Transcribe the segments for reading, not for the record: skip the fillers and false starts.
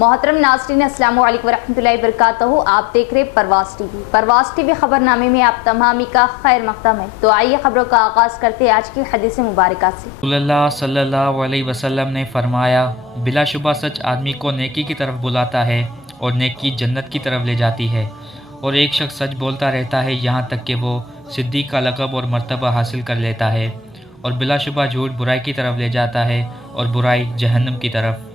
मोहतरम नाज़रीन अस्सलाम वालेकुम वरहमतुल्लाहि वबरकातुहू। आप देख रहे परवास टीवी खबरनामे में आप तमामी का खैर मक़दम है। तो आइए खबरों का आगाज़ करते हैं आज की हदीस मुबारक से। रसूलुल्लाह सल्लल्लाहु अलैहि वसल्लम ने फरमाया, बिलाशुबा सच आदमी को नेकी की तरफ बुलाता है और नेकी जन्नत की तरफ ले जाती है। और एक शख्स सच बोलता रहता है यहाँ तक कि वो सिद्दीक़ का लक़ब और मर्तबा हासिल कर लेता है। और बिलाशुबा झूठ बुराई की तरफ ले जाता है और बुराई जहन्नम की तरफ।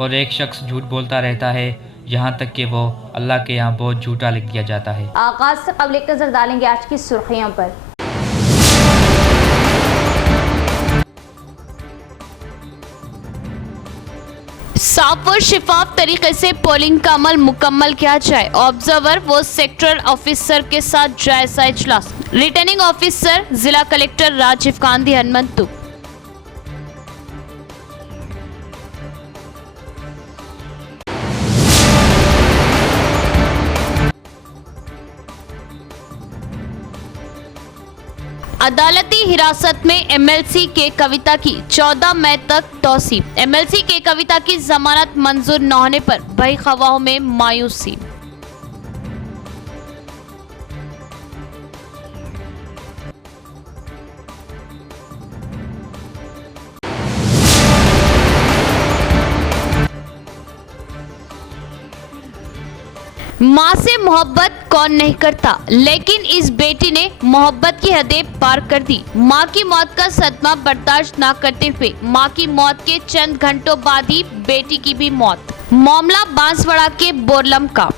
और एक शख्स झूठ बोलता रहता है यहाँ तक कि वो अल्लाह के यहाँ बहुत झूठा लिख दिया जाता है। आगाज़ से कबल एक नज़र डालेंगे आज की सुर्खियों पर। साफ और शिफाफ तरीके से पोलिंग का अमल मुकम्मल किया जाए। ऑब्जर्वर व सेक्टर ऑफिसर के साथ जायजा इजलास। रिटर्निंग ऑफिसर जिला कलेक्टर राजीव गांधी हनुमंतु। अदालती हिरासत में एमएलसी के कविता की 14 मई तक तौसीब। एमएलसी के कविता की जमानत मंजूर न होने पर भई खवाहों में मायूसी। माँ से मोहब्बत कौन नहीं करता, लेकिन इस बेटी ने मोहब्बत की हदें पार कर दी। माँ की मौत का सदमा बर्दाश्त न करते हुए माँ की मौत के चंद घंटों बाद ही बेटी की भी मौत। मामला बांसवाड़ा के बोरलम का।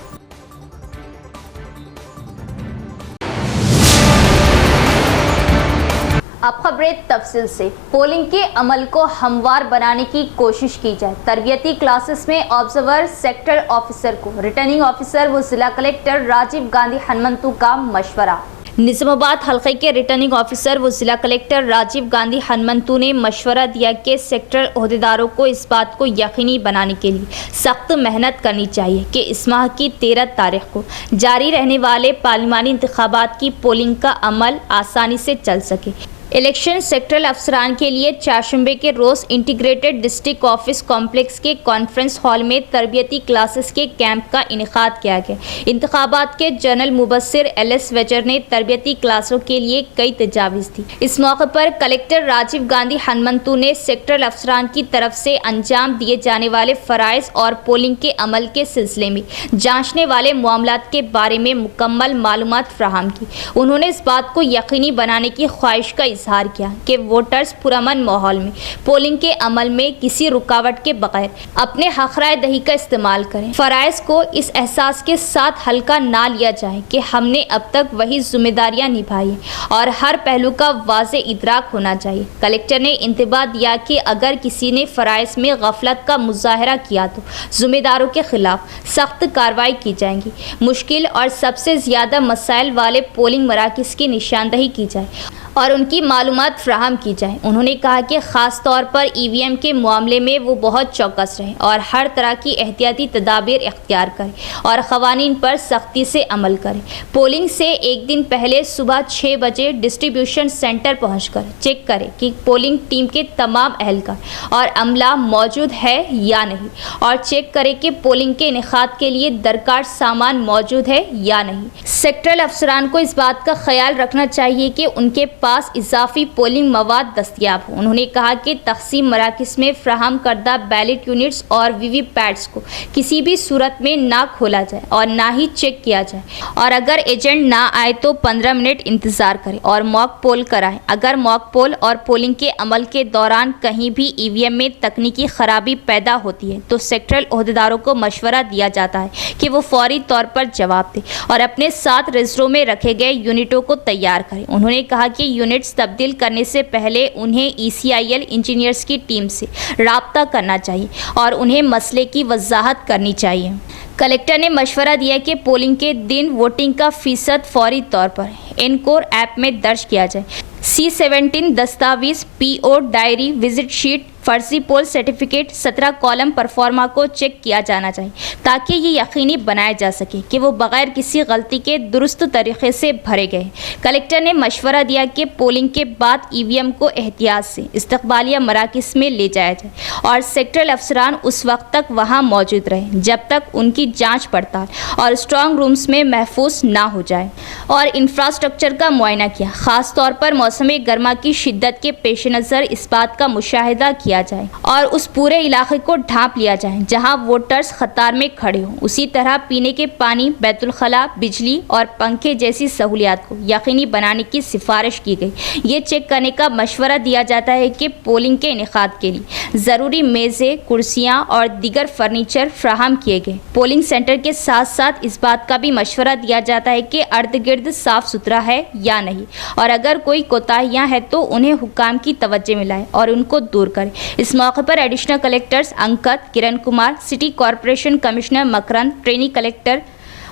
अब खबरें तफसील से। पोलिंग के अमल को हमवार बनाने की कोशिश की जाए। तरबियती क्लासेस में ऑब्जर्वर सेक्टर ऑफिसर को रिटर्निंग ऑफिसर व जिला कलेक्टर राजीव गांधी हनुमंतु का मशवरा। निजामाबाद हल्के के रिटर्निंग ऑफिसर व जिला कलेक्टर राजीव गांधी हनुमंतु ने मशवरा दिया कि सेक्टर ओहदेदारों को इस बात को यकीनी बनाने के लिए सख्त मेहनत करनी चाहिए कि इस माह की 13 तारीख को जारी रहने वाले पार्लिमानी इंतखाबात की पोलिंग का अमल आसानी से चल सके। इलेक्शन सेक्टरल अफसरान के लिए चारशंबे के रोज़ इंटीग्रेटेड डिस्ट्रिक्ट ऑफिस कॉम्प्लेक्स के कॉन्फ्रेंस हॉल में तरबियती क्लासेस के कैंप का इनेकाद किया गया। इंतखाबात के जनरल मुबस्सिर एल.एस. वेजर ने तरबियती क्लासों के लिए कई तजावीज़ दी। इस मौके पर कलेक्टर राजीव गांधी हनुमंतु ने सेक्टरल अफसरान की तरफ से अंजाम दिए जाने वाले फ़राइज़ और पोलिंग के अमल के सिलसिले में जांचने वाले मामलात के बारे में मुकम्मल मालूमात फराहम की। उन्होंने इस बात को यकीनी बनाने की ख्वाहिश का इजहार किया कि वोटर्स पुरअमन माहौल में पोलिंग के अमल में किसी रुकावट के बगैर अपने हक राय दही का इस्तेमाल करें। फराइज को इस एहसास के साथ हल्का ना लिया जाए कि हमने अब तक वही जिम्मेदारियां निभाई हैं और हर पहलू का वाज़े इदराक होना चाहिए। कलेक्टर ने इंतबाह दिया कि अगर किसी ने फराइज में गफलत का मुजाहरा किया तो जिम्मेदारों के खिलाफ सख्त कार्रवाई की जाएगी। मुश्किल और सबसे ज़्यादा मसाइल वाले पोलिंग मराकज़ की निशानदही की जाए और उनकी मालूमात फ्राहम की जाए। उन्होंने कहा कि ख़ास तौर पर ईवीएम के मामले में वो बहुत चौकस रहें और हर तरह की एहतियाती तदाबीर इख्तियार करें और क़वानीन पर सख्ती से अमल करें। पोलिंग से एक दिन पहले सुबह 6 बजे डिस्ट्रीब्यूशन सेंटर पहुंचकर चेक करें कि पोलिंग टीम के तमाम अहलकार और अमला मौजूद है या नहीं और चेक करें कि पोलिंग के इनेकाद के लिए दरकार सामान मौजूद है या नहीं। सेक्टरल अफसरान को इस बात का ख्याल रखना चाहिए कि उनके पास इजाफी पोलिंग मवाद दस्तयाब हो। उन्होंने कहा कि तकसीम मराकज़ में फ्राहम करदा बैलेट यूनिट्स और वीवीपैट्स को किसी भी सूरत में ना खोला जाए और ना ही चेक किया जाए और अगर एजेंट ना आए तो 15 मिनट इंतज़ार करें और मॉक पोल कराएं। अगर मॉक पोल और पोलिंग के अमल के दौरान कहीं भी ईवीएम में तकनीकी खराबी पैदा होती है तो सेक्टरल ओहदेदारों को मशवरा दिया जाता है कि वो फौरी तौर पर जवाब दें और अपने साथ रजिस्टरों में रखे गए यूनिटों को तैयार करें। उन्होंने कहा कि यूनिट्स तब्दील करने से पहले उन्हें ECIL इंजीनियर्स की टीम से राब्ता करना चाहिए और उन्हें मसले की वजाहत करनी चाहिए। कलेक्टर ने मशवरा दिया कि पोलिंग के दिन वोटिंग का फ़ीसद फौरी तौर पर एनकोर ऐप में दर्ज किया जाए। C17 दस्तावेज़, PO, डायरी, विजिट शीट, फर्जी पोल सर्टिफिकेट 17 कॉलम परफॉर्मा को चेक किया जाना चाहिए ताकि ये यकीनी बनाया जा सके कि वो बगैर किसी गलती के दुरुस्त तरीके से भरे गए। कलेक्टर ने मशवरा दिया कि पोलिंग के बाद ईवीएम को एहतियात से इस्तकबालिया मराकिज़ में ले जाया जाए और सेक्टरल अफसरान उस वक्त तक वहाँ मौजूद रहे जब तक उनकी जाँच पड़ताल और स्ट्रॉन्ग रूम्स में महफूज ना हो जाए और इंफ्रास्ट्रक्चर का मुआयना किया। ख़ास तौर पर मौसम गर्मा की शिद्दत के पेश नज़र इस बात का मुशाहिदा किया जाए और उस पूरे इलाके को ढांप लिया जाए जहां वोटर्स कतार में खड़े हों। उसी तरह पीने के पानी, बैतुल खला, बिजली और पंखे जैसी सहूलियात को यकीनी बनाने की सिफारिश की गई। ये चेक करने का मशवरा दिया जाता है कि पोलिंग के इनेकाद के लिए ज़रूरी मेज़ें, कुर्सियाँ और दीगर फर्नीचर फ्राहम किए गए। पोलिंग सेंटर के साथ साथ इस बात का भी मशवरा दिया जाता है कि अर्द गिर्द साफ़ सुथरा है या नहीं और अगर कोई कोताहियाँ हैं तो उन्हें हुक्काम की तवज्जो में लाएं और उनको दूर करें। इस मौके पर additional collectors Ankit, Kiran Kumar, city corporation commissioner Makarand, trainee collector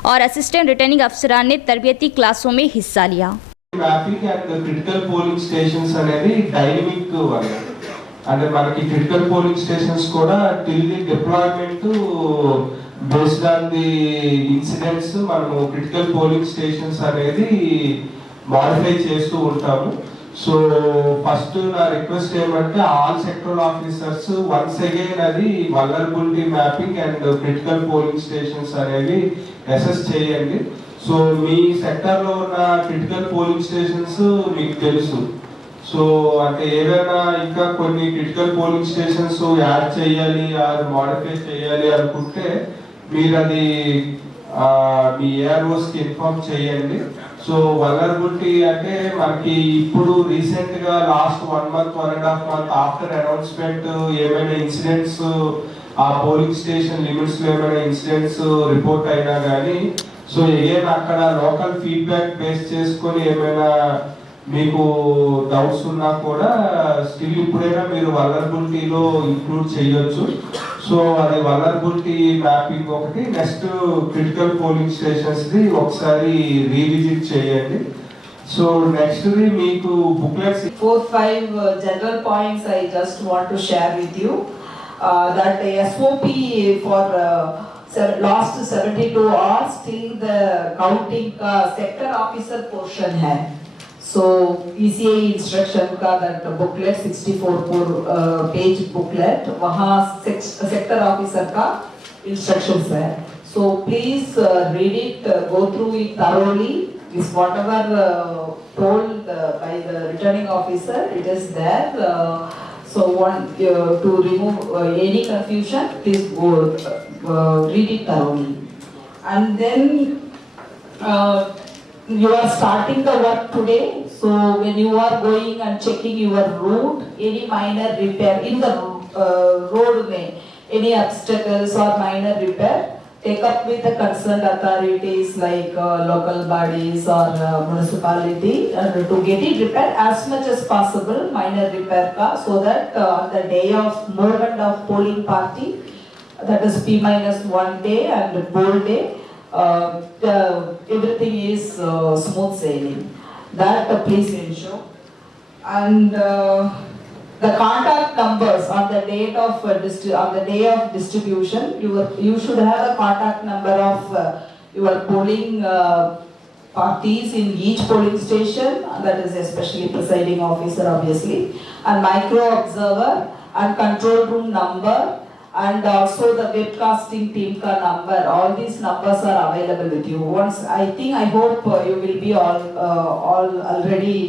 और असिस्टेंट रिटर्निंग अफसरान ने तरबियती क्लासों में हिस्सा लिया। Mapping and critical polling stations అనేది డైనమిక్ వన్ అంటే మనకి క్రిటికల్ పోలింగ్ స్టేషన్స్ కూడా till the deployment based on the incidents మనము క్రిటికల్ పోలింగ్ స్టేషన్స్ అనేది మాడిఫై చేస్తూ ఉంటాము. సో ఫస్ట్ నా రిక్వెస్ట్ ఏమంటే all sectoral officers once again అది vulnerability mapping and critical polling stations అనేవి అసెస్ చేయండి. సో మీ సెక్టర్లో ఉన్న క్రిటికల్ పోలింగ్ స్టేషన్స్ మీకు తెలుసు. సో అంటే ఏదైనా ఇంకా కొన్ని క్రిటికల్ పోలింగ్ స్టేషన్స్ యాడ్ చేయాలి ఆర్ మోడిఫై చేయాలి అనుకుంటే మీరు అది మీ ఏఆర్ఓస్కి ఇన్ఫార్మ్ చేయండి. సో వల్నరబిలిటీ అంటే మనకి ఇప్పుడు రీసెంట్గా last 1 month 1.5 month after announcement ఏమైనా ఇన్సిడెంట్స్ ఆ పోలింగ్ స్టేషన్ లిమిట్స్లో ఏమైనా ఇన్సిడెంట్స్ రిపోర్ట్ అయినా కానీ సో ఏం అక్కడ లోకల్ ఫీడ్బ్యాక్ బేస్ చేసుకొని ఏమైనా మీకు డౌట్స్ ఉన్నా కూడా స్టిల్ ఇప్పుడైనా మీరు వల్నరబిలిటీలో ఇంక్లూడ్ చేయొచ్చు. సో అది వల్నరబిలిటీ మ్యాపింగ్ ఒకటి, నెక్స్ట్ క్రిటికల్ పోలింగ్ స్టేషన్స్ది ఒకసారి రీవిజిట్ చేయండి. సో నెక్స్ట్ది మీకు booklets 4-5 general points I just want to share with you. That SOP for last 72 hours till the counting का sector officer portion है. So ECA instruction का that booklet 64 page booklet वहाँ sector officer का instructions है. So please read it, go through it thoroughly. Is whatever told by the returning officer, it is there. So want to remove any confusion, please go read it thoroughly. And then you are starting the work today. So when you are going and checking your route, any minor repair in the road may any obstacles or minor repair, take up with the concerned authorities like local bodies or municipality to get it repaired as much as possible, minor repair ka, so that on the day of movement of polling party, that is P-1 day and poll day, everything is smooth sailing. That please ensure. And the contact numbers on the date of on the day of distribution, you should have a contact number of your polling parties in each polling station, that is especially presiding officer obviously, and micro observer and control room number, and also the webcasting team ka number. All these numbers are available with you. Once I hope you will be all already.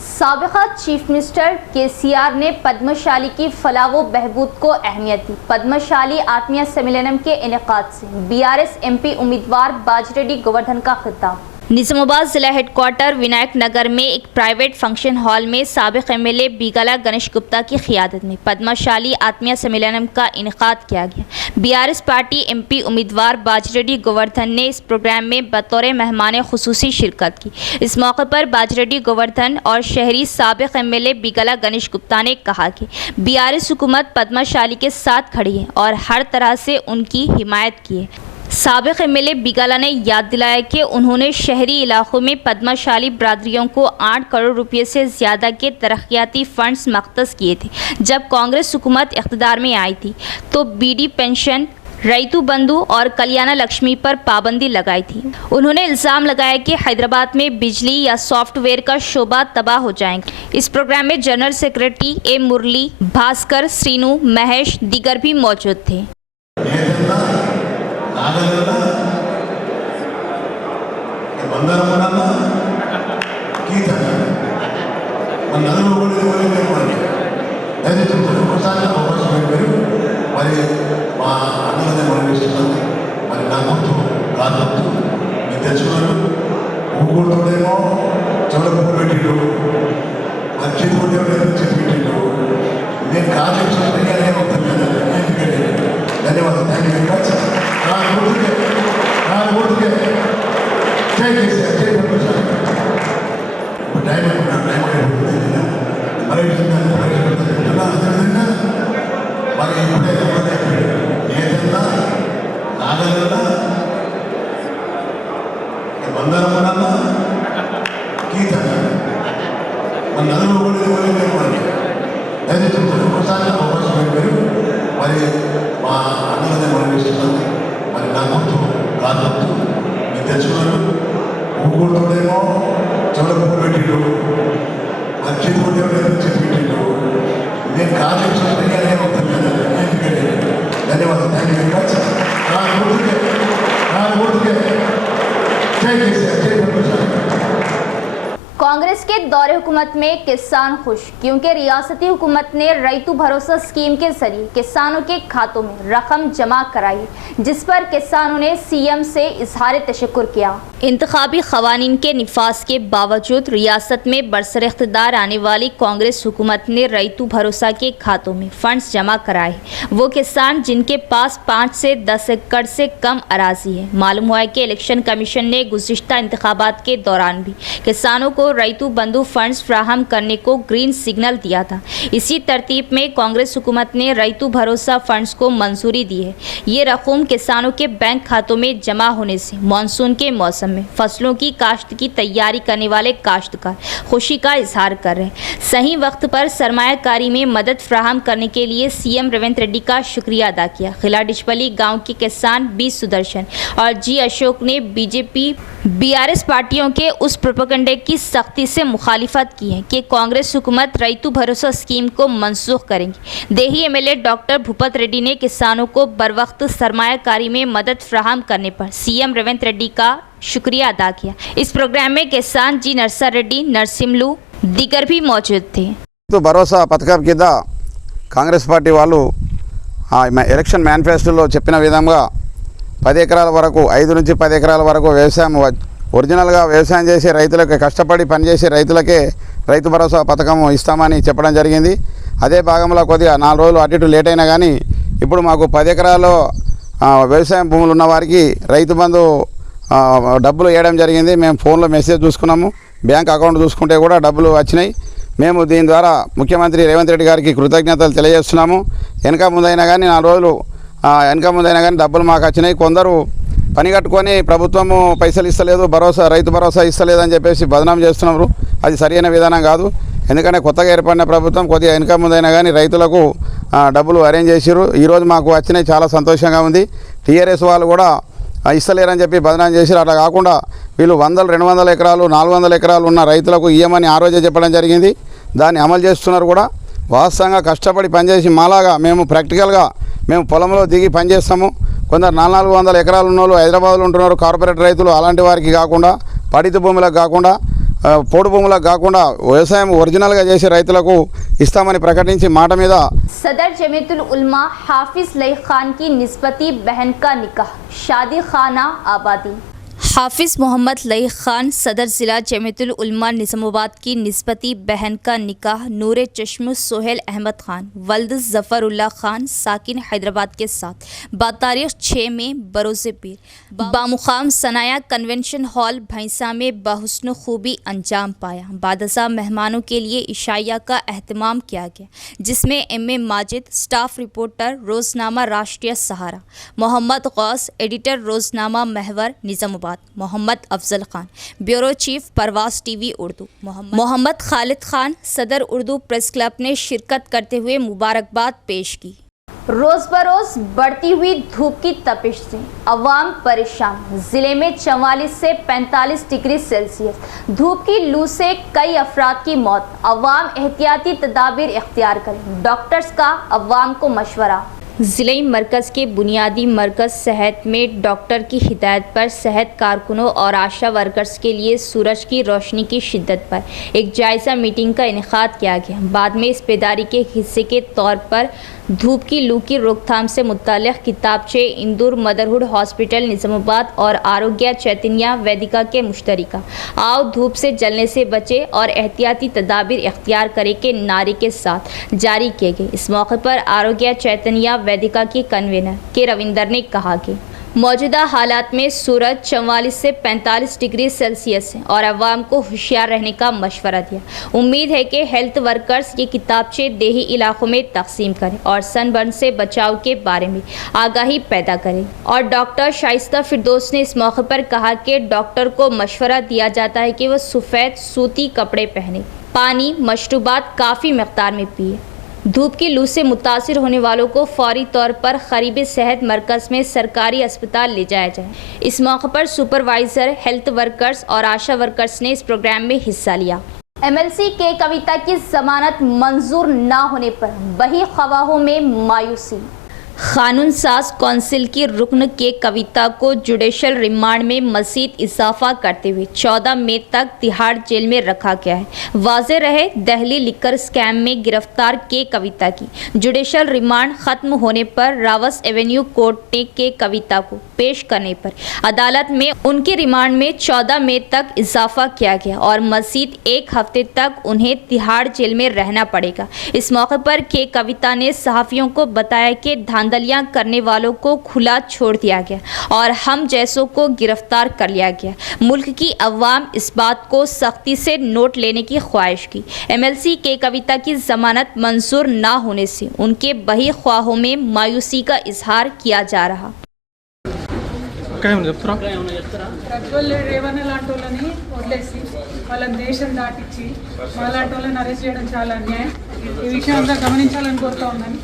साबिक़ा chief minister KCR ने पद्मशाली की फलाह व बहबूद को अहमियत दी। पद्मशाली आत्मीय सम्मेलनम के इनेकाद से BRS MP उम्मीदवार बाजिरेड्डी गोवर्धन का खिताब। निजामाबाद जिला हेडक्वार्टर विनायक नगर में एक प्राइवेट फंक्शन हॉल में साबिक़ एमएलए बीगाला गणेश गुप्ता की क़ियादत में पद्मशाली आत्मीय सम्मेलनम का इनेकाद किया गया। बीआरएस पार्टी एमपी उम्मीदवार बाजिरेड्डी गोवर्धन ने इस प्रोग्राम में बतौर मेहमान खुसूसी शिरकत की। इस मौके पर बाजिरेड्डी गोवर्धन और शहरी साबिक़ एमएलए बीगाला गणेश गुप्ता ने कहा कि बीआरएस हुकूमत पद्मशाली के साथ खड़ी है और हर तरह से उनकी हिमायत की है। साबिक एमएलए बिगाला ने याद दिलाया कि उन्होंने शहरी इलाकों में पद्माशाली बरादरियों को 8 करोड़ रुपए से ज़्यादा के तरक्याती फंड्स मख्तस किए थे। जब कांग्रेस हुकूमत इख्तिदार में आई थी तो बीडी पेंशन, रैतु बंधु और कल्याण लक्ष्मी पर पाबंदी लगाई थी। उन्होंने इल्ज़ाम लगाया कि हैदराबाद में बिजली या सॉफ्टवेयर का शोबा तबाह हो जाएंगे। इस प्रोग्राम में जनरल सेक्रेटरी ए मुरली, भास्कर, श्रीनु, महेश दीगर भी मौजूद थे। మరి మా అన్నగానే మనవిస్తున్నాను. మరి నా గుర్తు కాదు మీరు తెచ్చుకున్నారు. ఊగుడుతోనేమో చెవులకు పెట్టిండు, మరి చేతికుంటే చెప్పి పెట్టిండు. నేను కాదు చెప్పగానే ధన్యవాదాలు. Thank you very much. నా గుర్తుకే జై కేసీఆర్, జై ప్రొఫెసర్. టైం మరి మరి ఇప్పుడే ఏదన్నా నాగలన్నా బంగారమ్మన్నా గీత మన నలుగురు దయచేసి ఒకసారి అవకాశం పెట్టారు. మరి మా అన్నగానే మనవిస్తున్నాను. మరి నా గుర్తు కాదు మీరు తెచ్చుకున్నారు. ఊగుడుతోనేమో చెవులకు పెట్టిండు, మరి చేతికుంటే చెప్పి పెట్టిండు. నేను కాదు చెప్పగానే ధన్యవాదాలు. Thank you very much. నా గుర్తుకే జై కేసీఆర్, జై ప్రొఫెసర్. कांग्रेस के दौरे हुकूमत में किसान खुश, क्योंकि रियासती हुकूमत ने रैतु भरोसा स्कीम के जरिए किसानों के खातों में रकम जमा कराई, जिस पर किसानों ने सीएम से इजहार तशक्कुर किया। इंतखाबी खवानीन के निफाज के बावजूद रियासत में बरसर इख्तिदार आने वाली कांग्रेस हुकूमत ने रैतु भरोसा के खातों में फंड्स जमा कराए। वो किसान जिनके पास 5 से 10 एकड़ से कम अराजी है। मालूम हुआ है कि इलेक्शन कमीशन ने गुज़िश्ता इंतखाबात के दौरान भी किसानों को रैतु बंधु फंड्स फ्राहम करने को ग्रीन सिग्नल दिया था। इसी तरतीब में कांग्रेस हुकूमत ने रैतु भरोसा फंड्स को मंजूरी दी है। ये रकूम किसानों के बैंक खातों में जमा होने से मानसून के मौसम में फसलों की काश्त की तैयारी करने वाले काश्तकार खुशी का इजहार कर रहे हैं। सही वक्त पर सरमायाकारी में मदद फ्राहम करने के लिए सीएम रेवंत रेड्डी का शुक्रिया अदा किया। खिला डिचपली गाँव के किसान बी सुदर्शन और जी अशोक ने बीजेपी बीआरएस पार्टियों के उस प्रोपेगेंडे की सख्ती से मुखालिफत की है कि कांग्रेस हुकूमत रैतु भरोसा स्कीम को मनसूख करेंगी। देही एमएलए डॉक्टर भूपत रेड्डी ने किसानों को बरवक्त सरमायाकारी में मदद फ्राहम करने पर सीएम रेवंत रेड्डी का शुक्रिया अदा किया। इस प्रोग्राम में किसान जी नरसा रेड्डी, नरसिम्लू दीगर भी मौजूद थे। तो भरोसा పథకం కింద కాంగ్రెస్ పార్టీ వాళ్ళు ఎలక్షన్ మేనిఫెస్టోలో చెప్పిన విధంగా 10 ఎకరాల వరకు 5 నుంచి 10 ఎకరాల వరకు వ్యవసాయం ఒరిజినల్గా వ్యవసాయం చేసే రైతులకే, కష్టపడి పనిచేసే రైతులకే రైతు భరోసా పథకం ఇస్తామని చెప్పడం జరిగింది. అదే భాగంలో కొద్దిగా 4 రోజులు అటు ఇటు లేట్ అయినా కానీ ఇప్పుడు మాకు 10 ఎకరాల్లో వ్యవసాయం భూములు ఉన్న వారికి రైతు బంధు డబ్బులు వేయడం జరిగింది. మేము ఫోన్లో మెసేజ్ చూసుకున్నాము, బ్యాంక్ అకౌంట్ చూసుకుంటే కూడా డబ్బులు వచ్చినాయి. మేము దీని ద్వారా ముఖ్యమంత్రి రేవంత్ రెడ్డి గారికి కృతజ్ఞతలు తెలియజేస్తున్నాము. వెనక ముందైనా కానీ 4 రోజులు వెనక ముందైనా కానీ డబ్బులు మాకు వచ్చినాయి. కొందరు పని కట్టుకొని ప్రభుత్వము పైసలు ఇస్తలేదు, రైతు భరోసా ఇస్తలేదని చెప్పేసి బదనాం చేస్తున్నారు. అది సరైన విధానం కాదు. ఎందుకంటే కొత్తగా ఏర్పడిన ప్రభుత్వం కొద్దిగా వెనక ముందైనా కానీ రైతులకు డబ్బులు అరేంజ్ చేసిరు. ఈరోజు మాకు వచ్చినాయి, చాలా సంతోషంగా ఉంది. టీఆర్ఎస్ వాళ్ళు కూడా ఇస్తలేరని చెప్పి బదనాం చేసిరు. అట్లా కాకుండా వీళ్ళు 100, 200 ఎకరాలు, 400 ఎకరాలు ఉన్న రైతులకు ఇయ్యమని ఆ రోజే చెప్పడం జరిగింది. దాన్ని అమలు చేస్తున్నారు కూడా. వాస్తవంగా కష్టపడి పనిచేసి మాలాగా మేము ప్రాక్టికల్గా మేము పొలంలో దిగి పనిచేస్తాము. కొందరు 400 ఎకరాలు ఉన్నోళ్ళు హైదరాబాద్లో ఉంటున్నారు, కార్పొరేట్ రైతులు. అలాంటి వారికి కాకుండా, పడిత భూములకు కాకుండా, పోడు భూములకు కాకుండా వ్యవసాయం ఒరిజినల్గా చేసే రైతులకు ఇస్తామని ప్రకటించి మాట మీద सदर जमीयतुल उलमा हाफिज लई खान की निस्बती बहन का निकाह, शादी खाना आबादी। हाफिज मोहम्मद लई खान सदर ज़िला जमीयतुल उलमा निज़ामाबाद की निस्बती बहन का निकाह नूर चश्म सोहेल अहमद खान वल्द ज़फ़रुल्लाह खान साकिन हैदराबाद के साथ बातारीख 6 में बरोज़े पीर बामुकाम सनाया कन्वेंशन हॉल भैंसा में बहुस्न खूबी अंजाम पाया। बादशाह मेहमानों के लिए इशाया का अहतमाम किया गया, जिसमें एम ए माजिद स्टाफ रिपोर्टर रोज़नामा राष्ट्रीय सहारा, मोहम्मद गौस एडिटर रोज़नामा Mehwar Nizamabad, Mohammed Afzal Khan bureau chief Parvaz TV Urdu, Mohammed Khalid Khan सदर उर्दू प्रेस क्लब ने शिरकत करते हुए मुबारकबाद पेश की। रोज बरोज बढ़ती हुई धूप की तपिश से अवाम परेशान। जिले में 44 से 45 डिग्री सेल्सियस धूप की लू से कई अफराद की मौत। अवाम एहतियाती तदाबीर इख्तियार करें, डॉक्टर्स का अवाम को मशवरा। ज़िले मरकज़ के बुनियादी मरकज़ सेहत में डॉक्टर की हिदायत पर सेहत कारकुनों और आशा वर्कर्स के लिए सूरज की रोशनी की शिद्दत पर एक जायज़ा मीटिंग का इनेकाद किया गया। बाद में इस बेदारी के हिस्से के तौर पर धूप की लू की रोकथाम से मुताल्लिक़ किताबचे इंदौर मदरहुड हॉस्पिटल निज़ामाबाद और आरोग्य चैतन्य वेदिका के मुश्तरिका आओ धूप से जलने से बचे और एहतियाती तदाबीर इख्तियार करे के नारे के साथ जारी किए गए। इस मौके पर आरोग्य चैतन्य वेदिका की कन्वीनर के रविंदर ने कहा कि मौजूदा हालात में सूरज 44 से 45 डिग्री सेल्सियस है और अवाम को होशियार रहने का मशवरा दिया। उम्मीद है कि हेल्थ वर्कर्स ये किताबचे देही इलाकों में तकसीम करें और सनबर्न से बचाव के बारे में आगाही पैदा करें। और डॉक्टर शाइस्ता फिरदौस ने इस मौके पर कहा कि डॉक्टर को मशवरा दिया जाता है कि वह सफ़ेद सूती कपड़े पहने, पानी मशरूबात काफ़ी मकदार में पिए। धूप की लू से मुतासिर होने वालों को फौरी तौर पर करीबी सेहत मरकज़ में सरकारी अस्पताल ले जाया जाए। इस मौके पर सुपरवाइज़र हेल्थ वर्कर्स और आशा वर्कर्स ने इस प्रोग्राम में हिस्सा लिया। MLC के कविता की जमानत मंजूर ना होने पर बही खवाहों में मायूसी। कानून साज कौंसिल की रुकन के कविता को जुडिशल रिमांड में मज़ीद इजाफा करते हुए 14 मई तक तिहाड़ जेल में रखा गया है। वाज़े रहे दिल्ली लिकर स्कैम में गिरफ्तार के कविता की जुडिशल रिमांड ख़त्म होने पर रावस एवेन्यू कोर्ट ने के कविता को पेश करने पर अदालत में उनके रिमांड में 14 मई तक इजाफा किया गया और मज़ीद 1 हफ्ते तक उन्हें तिहाड़ जेल में रहना पड़ेगा। इस मौके पर के कविता ने सहाफ़ियों को बताया कि धांधलियां करने वालों को खुला छोड़ दिया गया और हम जैसों को गिरफ्तार कर लिया गया। मुल्क की अवाम इस बात को सख्ती से नोट लेने की ख्वाहिश की। MLC के कविता की जमानत मंजूर ना होने से उनके बही ख्वाहों में मायूसी का इजहार किया जा रहा। ప్రజ్వల్ రేవన్న లాంటి వాళ్ళని వదిలేసి వాళ్ళని దేశం దాటించి వాళ్ళంటి వాళ్ళని అరెస్ట్ చేయడం చాలా అన్యాయం। ఈ విషయం అంతా గమనించాలని కోరుతా ఉన్నాను।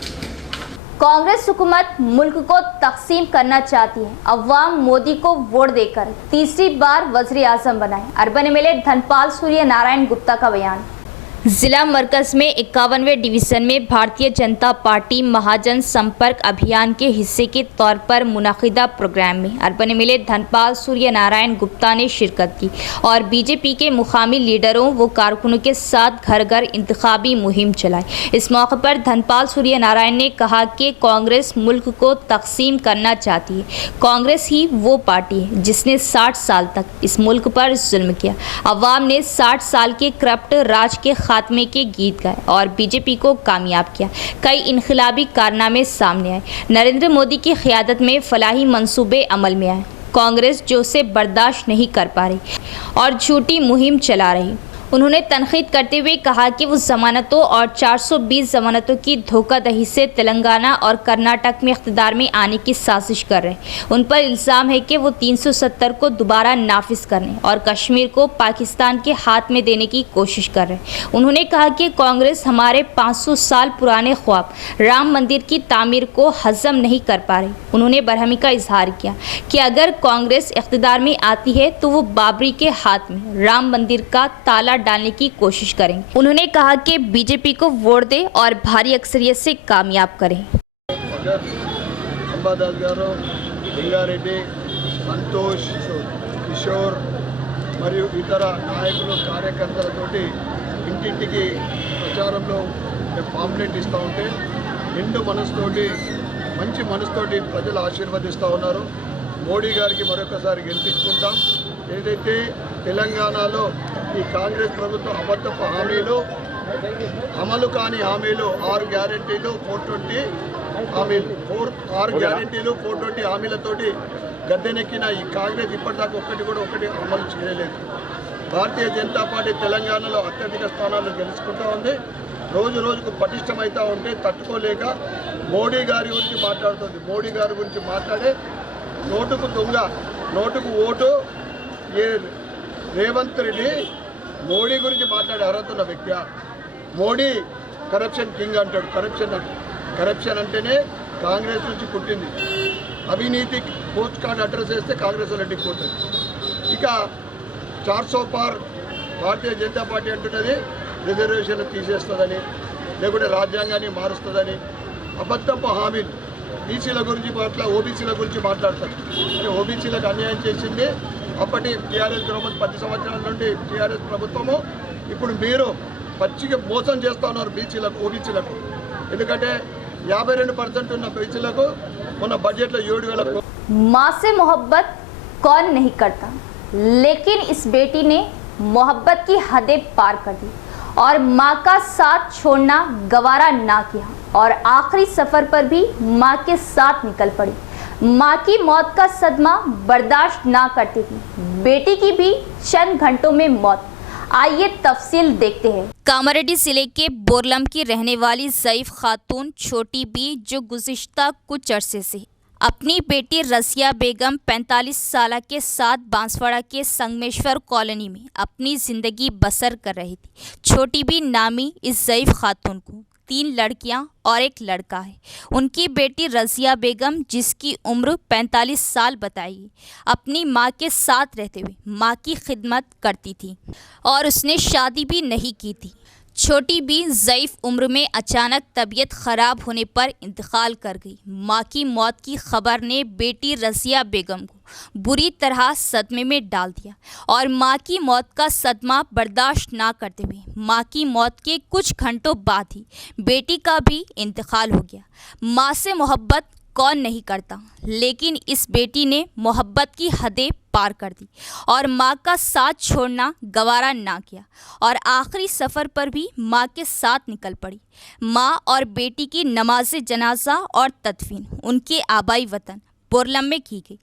कांग्रेस हुकूमत मुल्क को तकसीम करना चाहती है। अवाम मोदी को वोट देकर तीसरी बार वज़ीर आज़म बनाए। अर्बन MLA धनपाल सूर्य नारायण गुप्ता का बयान। जिला मरकज़ में 51वें डिवीज़न में भारतीय जनता पार्टी महाजन संपर्क अभियान के हिस्से के तौर पर मुनाकिदा प्रोग्राम में अर्बन MLA धनपाल सूर्य नारायण गुप्ता ने शिरकत की और बीजेपी के मुकामी लीडरों व कारकुनों के साथ घर घर इंतखाबी मुहिम चलाई। इस मौके पर धनपाल सूर्य नारायण ने कहा कि कांग्रेस मुल्क को तकसीम करना चाहती है। कांग्रेस ही वो पार्टी है जिसने 60 साल तक इस मुल्क पर जुल्म किया। अवाम ने 60 साल के करप्ट राज के खात्मे के गीत गाए और बीजेपी को कामयाब किया। कई इनकलाबी कारनामे सामने आए। नरेंद्र मोदी की क़यादत में फलाही मंसूबे अमल में आए। कांग्रेस जो उसे बर्दाश्त नहीं कर पा रही और झूठी मुहिम चला रही। उन्होंने तनकीद करते हुए कहा कि वो जमानतों और 420 जमानतों की धोखाधड़ी से तेलंगाना और कर्नाटक में इख्तिदार में आने की साजिश कर रहे हैं। उन पर इल्ज़ाम है कि वो 370 को दोबारा नाफिज करने और कश्मीर को पाकिस्तान के हाथ में देने की कोशिश कर रहे हैं। उन्होंने कहा कि कांग्रेस हमारे 500 साल पुराने ख्वाब राम मंदिर की तामीर को हज़म नहीं कर पा रही। उन्होंने बरहमी का इजहार किया कि अगर कांग्रेस इख्तिदार में आती है तो वो बाबरी के हाथ में राम मंदिर का ताला डालने की कोशिश करेंगे। उन्होंने कहा कि बीजेपी को वोट दे और भारी अक्सरियत से कामयाब करें। अंबादास गारू, लिंगारेड्डी, संतोष, किशोर మరియు ఇతర నాయకులు కార్యకర్తలతోటి ఇంటింటికి ప్రచారంలో పాంప్లెట్ ఇస్తూ ఉంటే నిండు మనసుతోటి మంచి మనసుతోటి ప్రజలు ఆశీర్వదిస్తూ ఉన్నారు। మోడీ గారికి మరొకసారి గెలిపించుకుంటాం. ఏదైతే తెలంగాణలో ఈ కాంగ్రెస్ ప్రభుత్వం అబద్ధపు హామీలు, అమలు కాని హామీలు, 6 గ్యారెంటీలు 420 హామీలు, 6 గ్యారెంటీలు 420 హామీలతోటి గద్దెనెక్కిన ఈ కాంగ్రెస్ ఇప్పటిదాకా ఒకటి అమలు చేయలేదు. భారతీయ జనతా పార్టీ తెలంగాణలో అత్యధిక స్థానాలు గెలుచుకుంటూ ఉంది. రోజు రోజుకు పటిష్టమవుతూ ఉంటే తట్టుకోలేక మోడీ గారి గురించి మాట్లాడుతుంది. మోడీ గారి గురించి మాట్లాడే నోటుకు దొంగ, నోటుకు ఓటు ఏ రేవంత్ రెడ్డి మోడీ గురించి మాట్లాడే అర్హత ఉన్న వ్యక్తి. మోడీ కరప్షన్ కింగ్ అంటాడు. కరప్షన్ అంటేనే కాంగ్రెస్ నుంచి పుట్టింది. అవినీతి పోస్ట్ కార్డ్ అడ్రస్ చేస్తే కాంగ్రెస్ రెడ్డికి పోతుంది. ఇక 400 పార్ భారతీయ జనతా పార్టీ అంటున్నది రిజర్వేషన్లు తీసేస్తుందని, లేకుంటే రాజ్యాంగాన్ని మారుస్తుందని అబద్ధపు హామీలు. బీసీల గురించి ఓబీసీల గురించి మాట్లాడతారు. అంటే ఓబీసీలకు అన్యాయం చేసింది అప్పటి టీఆర్ఎస్ గవర్నమెంట్ 10 సంవత్సరాల నుండి టీఆర్ఎస్ ప్రభుత్వము. ఇప్పుడు మీరు పచ్చిగా మోసం చేస్తూ ఉన్నారు ఓబీసీలకు. ఎందుకంటే 52% ఉన్న బీసీలకు మొన్న బడ్జెట్లో 7,000 माँ से मोहब्बत कौन नहीं करता, लेकिन इस बेटी ने मोहब्बत की हदें पार कर दी और माँ का साथ छोड़ना गवारा ना किया और आखिरी सफर पर भी माँ के साथ निकल पड़ी। माँ की मौत का सदमा बर्दाश्त ना करती थी बेटी की भी चंद घंटों में मौत। आइए तफसील देखते हैं। कामारेड्डी जिले के बोरलम की रहने वाली ज़ईफ खातून छोटी बी, जो गुज़िश्ता कुछ अरसे से अपनी बेटी रसिया बेगम 45 साल के साथ बांसवाड़ा के संगमेश्वर कॉलोनी में अपनी ज़िंदगी बसर कर रही थी। छोटी बी नामी इस ज़ईफ खातून को 3 लड़कियां और 1 लड़का है। उनकी बेटी रसिया बेगम, जिसकी उम्र 45 साल बताई, अपनी मां के साथ रहते हुए मां की खिदमत करती थी और उसने शादी भी नहीं की थी। छोटी बी ज़ईफ उम्र में अचानक तबीयत ख़राब होने पर इंतकाल कर गई। मां की मौत की खबर ने बेटी रसिया बेगम को बुरी तरह सदमे में डाल दिया और मां की मौत का सदमा बर्दाश्त ना करते हुए मां की मौत के कुछ घंटों बाद ही बेटी का भी इंतकाल हो गया। मां से मोहब्बत कौन नहीं करता, लेकिन इस बेटी ने मोहब्बत की हदें पार कर दी और माँ का साथ छोड़ना गवारा ना किया और आखिरी सफ़र पर भी माँ के साथ निकल पड़ी। माँ और बेटी की नमाज जनाजा और तदफीन उनके आबाई वतन बोरलम में की गई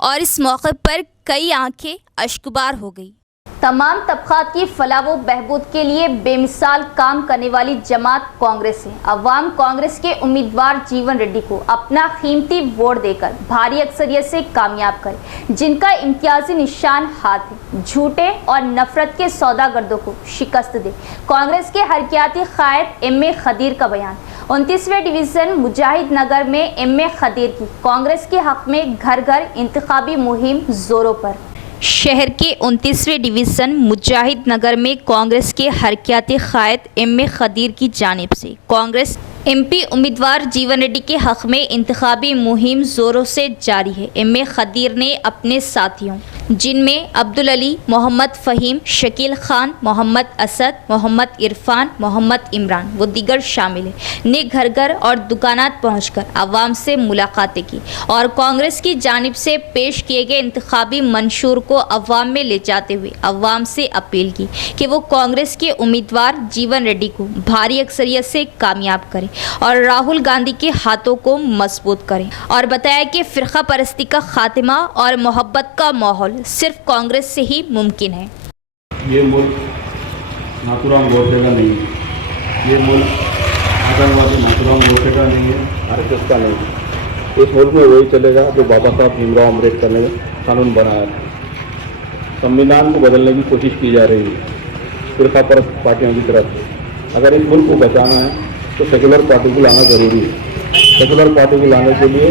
और इस मौके पर कई आंखें अश्कबार हो गई। तमाम तबकात की फलाह व बहबूद के लिए बेमिसाल काम करने वाली जमात कांग्रेस है। अवाम कांग्रेस के उम्मीदवार जीवन रेड्डी को अपना कीमती वोट देकर भारी अक्सरियत से कामयाब करे, जिनका इम्तियाजी निशान हाथ है। झूठे और नफरत के सौदागर्दों को शिकस्त दे। कांग्रेस के हरकियाती कायद एम.ए. खदीर का बयान। 29वें डिवीज़न मुजाहिद नगर में एम.ए. खदीर की कांग्रेस के हक में घर घर इंतखाबी मुहिम जोरों पर। शहर के 29वें डिवीज़न मुजाहिद नगर में कांग्रेस के हरकियाती कायद एम.ए. खदीर की जानिब से कांग्रेस एमपी उम्मीदवार जीवन रेड्डी के हक में इंतखाबी मुहिम ज़ोरों से जारी है। एम.ए. खदीर ने अपने साथियों, जिनमें अब्दुल अली, मोहम्मद फ़हीम, शकील खान, मोहम्मद असद, मोहम्मद इरफान, मोहम्मद इमरान व दीगर शामिल है, ने घर घर और दुकानात पहुंचकर आवाम से मुलाकातें की और कांग्रेस की जानिब से पेश किए गए इंतखाबी मंशूर को अवाम में ले जाते हुए अवाम से अपील की कि वो कांग्रेस के उम्मीदवार जीवन रेड्डी को भारी अक्सरियत से कामयाब करें और राहुल गांधी के हाथों को मजबूत करें और बताया कि फ़िरका परस्ती का खात्मा और मोहब्बत का माहौल सिर्फ कांग्रेस से ही मुमकिन है। ये मुल्क नाथुराम गोडसे का नहीं है, ये मुल्क आतंकवादी नाथुराम गोडसे का नहीं है, आरएसएस का नहीं है। इस मुल्क में वही चलेगा जो बाबा साहब भीमराव अम्बेडकर ने कानून बनाया था। संविधान को बदलने की कोशिश की जा रही है फ़िरका परस्त पार्टियों की तरफ से। अगर इस मुल्क को बचाना है तो सेकुलर पार्टी को लाना ज़रूरी है। सेकुलर पार्टी को लाने के लिए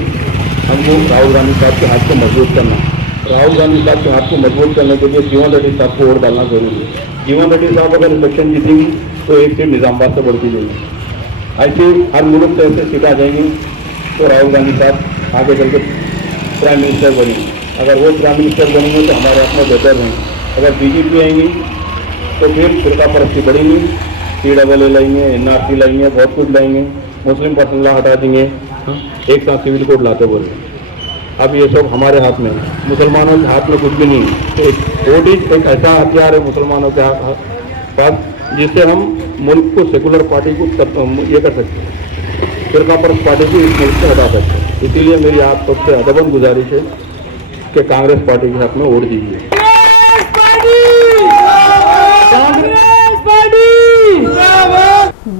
हमको राहुल गांधी साहब के हाथ को मजबूत करना है। राहुल गांधी साहब के हाथ को मजबूत करने के लिए जीवन रेड्डी साहब को वोट डालना जरूरी है। जीवन रेड्डी साहब अगर इलेक्शन जीतेंगी तो 1 सीट निजामाबाद से बढ़ती जाएगी। ऐसे हर मुल्क से ऐसे सीट आ जाएंगी तो राहुल गांधी साहब आगे चल के प्राइम मिनिस्टर बनेंगे। अगर वो प्राइम मिनिस्टर बनेंगे तो हमारे हाथ में बेहतर रहेंगे। अगर बीजेपी आएंगी तो फिर फ़िरका परस्ती बढ़ेंगी, CAA लाएंगे, NRC लाएंगे, बहुत कुछ लाएंगे, मुस्लिम पर्सन लॉ हटा देंगे, एक साथ सिविल कोड लाते बोले। अब ये सब हमारे हाथ में है, मुसलमानों के हाथ में कुछ भी नहीं है। वोट एक ऐसा हथियार है मुसलमानों के पास जिससे हम मुल्क को सेकुलर पार्टी को ये कर सकते हैं, फिरका परस्त पार्टी को इस मुल्क से हटा सकते हैं। इसीलिए मेरी आप सबसे अदबन गुजारिश है कि कांग्रेस पार्टी के हक में वोट दीजिए।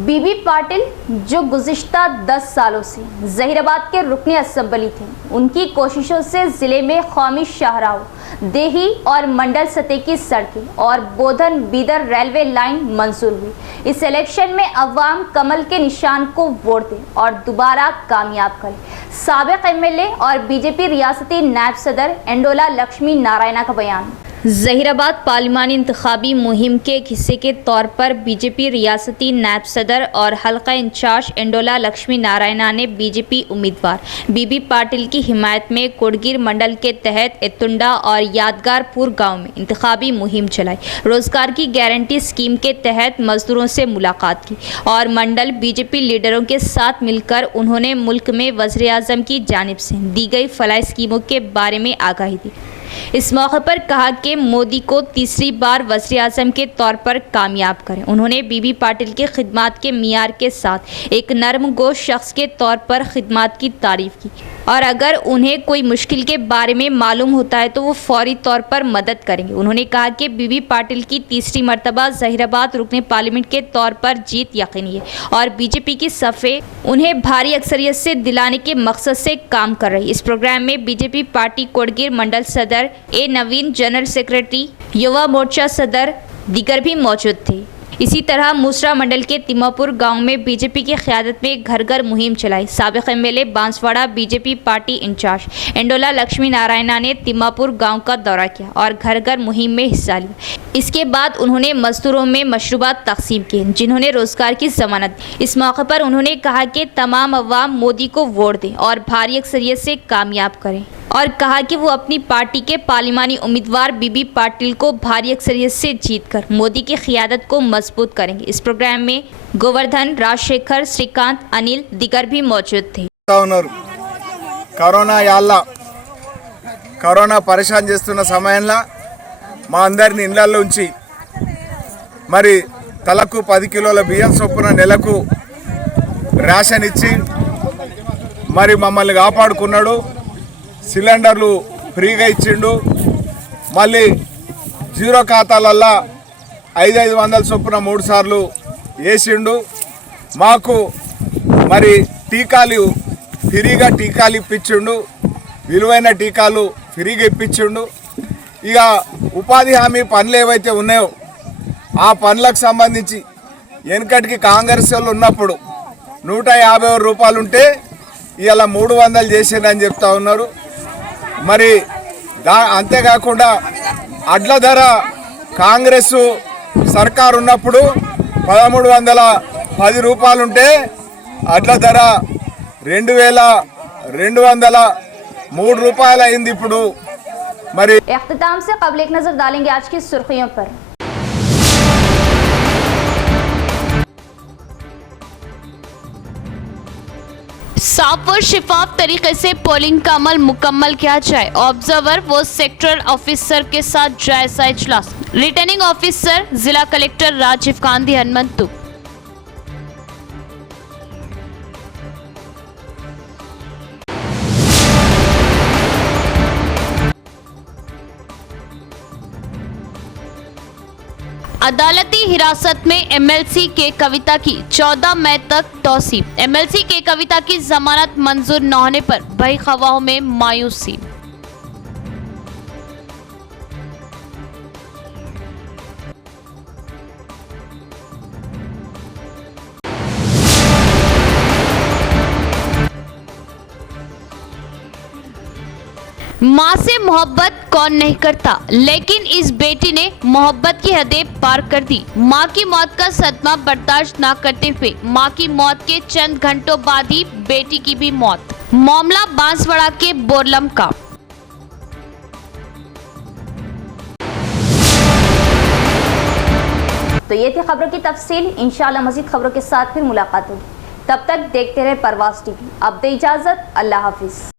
बीबी पाटिल जो गुज़िश्ता 10 सालों से जहीराबाद के रुकने असेंबली थे, उनकी कोशिशों से जिले में कौमी शाहराहों, देही और मंडल सतह की सड़कें और बोधन बीदर रेलवे लाइन मंजूर हुई। इस इलेक्शन में अवाम कमल के निशान को वोट दें और दोबारा कामयाब करें। साबिक एमएलए और बीजेपी रियासती नायब सदर एंडोला लक्ष्मी नारायणा का बयान। जहीराबाद पार्लिमानी इंतखाबी मुहिम के एक हिस्से के तौर पर बीजेपी रियासती नायब सदर और हल्का इंचार्ज एंडोला लक्ष्मी नारायणा ने बीजेपी उम्मीदवार बीबी पाटिल की हिमायत में कोडगिर मंडल के तहत एतुंडा और यादगारपुर गांव में इंतखाबी मुहिम चलाई। रोजगार की गारंटी स्कीम के तहत मजदूरों से मुलाकात की और मंडल बीजेपी लीडरों के साथ मिलकर उन्होंने मुल्क में वज़ीर-ए-आज़म की जानिब से दी गई फलाही स्कीमों के बारे में आगाही दी। इस मौके पर कहा कि मोदी को तीसरी बार वज़ीर-ए-आज़म के तौर पर कामयाब करें। उन्होंने बीबी पाटिल के खिदमात के मियार के साथ एक नरम गोश शख्स के तौर पर खिदमात की तारीफ की और अगर उन्हें कोई मुश्किल के बारे में मालूम होता है तो वो फौरी तौर पर मदद करेंगे। उन्होंने कहा कि बीबी पाटिल की तीसरी मरतबा जहीराबाद रुकने पार्लियामेंट के तौर पर जीत यकीनी है और बीजेपी की सफ़े उन्हें भारी अक्सरियत से दिलाने के मकसद से काम कर रही। इस प्रोग्राम में बीजेपी पार्टी कोडगिर मंडल सदर ए नवीन, जनरल सेक्रेटरी, युवा मोर्चा सदर दीगर भी मौजूद थे। इसी तरह मूसरा मंडल के तिम्मापुर गांव में बीजेपी की क़यादत में घर घर मुहिम चलाई। साबिक़ MLA Banswada BJP party incharge Endala Lakshmi Narayana ने तिम्मापुर गांव का दौरा किया और घर घर मुहिम में हिस्सा लिया। इसके बाद उन्होंने मजदूरों में मशरूबात तकसीम किए जिन्होंने रोजगार की जमानत दी। इस मौके पर उन्होंने कहा कि तमाम अवाम मोदी को वोट दें और भारी अक्सरियत से कामयाब करें और कहा कि वो अपनी पार्टी के पार्लिमानी उम्मीदवार बीबी पाटिल को भारी अक्सरियत से जीतकर मोदी की क़यादत को मजबूत करेंगे। इस प्रोग्राम में गोवर्धन, राजशेखर, श्रीकांत, अनिल दिगर भी मौजूद थे। కరోనా పరిశాన్ చేస్తున్న సమయంలో మా అందరిని ఇళ్లలోంచి మరి తలకు 10 కిలోల బియ్యం చొప్పున నెలకు రేషన్ ఇచ్చి మరి మమ్మల్ని కాపాడుకున్నాడు। సిలిండర్లు ఫ్రీగా ఇచ్చిండు। మళ్ళీ జీరో ఖాతాలల్లో 500 చొప్పున 3 సార్లు వేసిండు। మాకు మరి టీకాలు ఫ్రీగా టీకాలు ఇప్పించిండు। విలువైన టీకాలు ఫ్రీగా ఇప్పించిండు। ఇక ఉపాధి హామీ పనులు ఏవైతే ఉన్నాయో ఆ పనులకు సంబంధించి వెనకటికి కాంగ్రెస్ వాళ్ళు ఉన్నప్పుడు 150 రూపాయలు ఉంటే ఇవాళ 300 చేసిందని చెప్తా ఉన్నారు। మరి అంతేకాకుండా అడ్ల ధర కాంగ్రెస్ సర్కారు ఉన్నప్పుడు 1310 రూపాయలు ఉంటే అడ్ల ధర 2203 రూపాయలు అయింది ఇప్పుడు। మరి इख्तिताम से कबल एक नजर डालेंगे आज की सुर्खियों पर। साफ और शिफाफ तरीके से पोलिंग का अमल मुकम्मल किया जाए। ऑब्जर्वर व सेक्टर ऑफिसर के साथ जायजा इजलास। रिटर्निंग ऑफिसर जिला कलेक्टर राजीव गांधी हनुमंतु। अदालती हिरासत में एमएलसी के कविता की 14 मई तक तौसीब। एमएलसी के कविता की जमानत मंजूर न होने पर भई खवाहों में मायूसी। माँ से मोहब्बत कौन नहीं करता, लेकिन इस बेटी ने मोहब्बत की हदें पार कर दी। माँ की मौत का सदमा बर्दाश्त न करते हुए माँ की मौत के चंद घंटों बाद ही बेटी की भी मौत। मामला बांसवाड़ा के बोरलम का। तो ये थी खबरों की तफसील। इंशाअल्लाह मज़ीद खबरों के साथ फिर मुलाकात होगी। तब तक देखते रहे परवाज़ टीवी। अब दे इजाज़त, अल्लाह हाफिज़।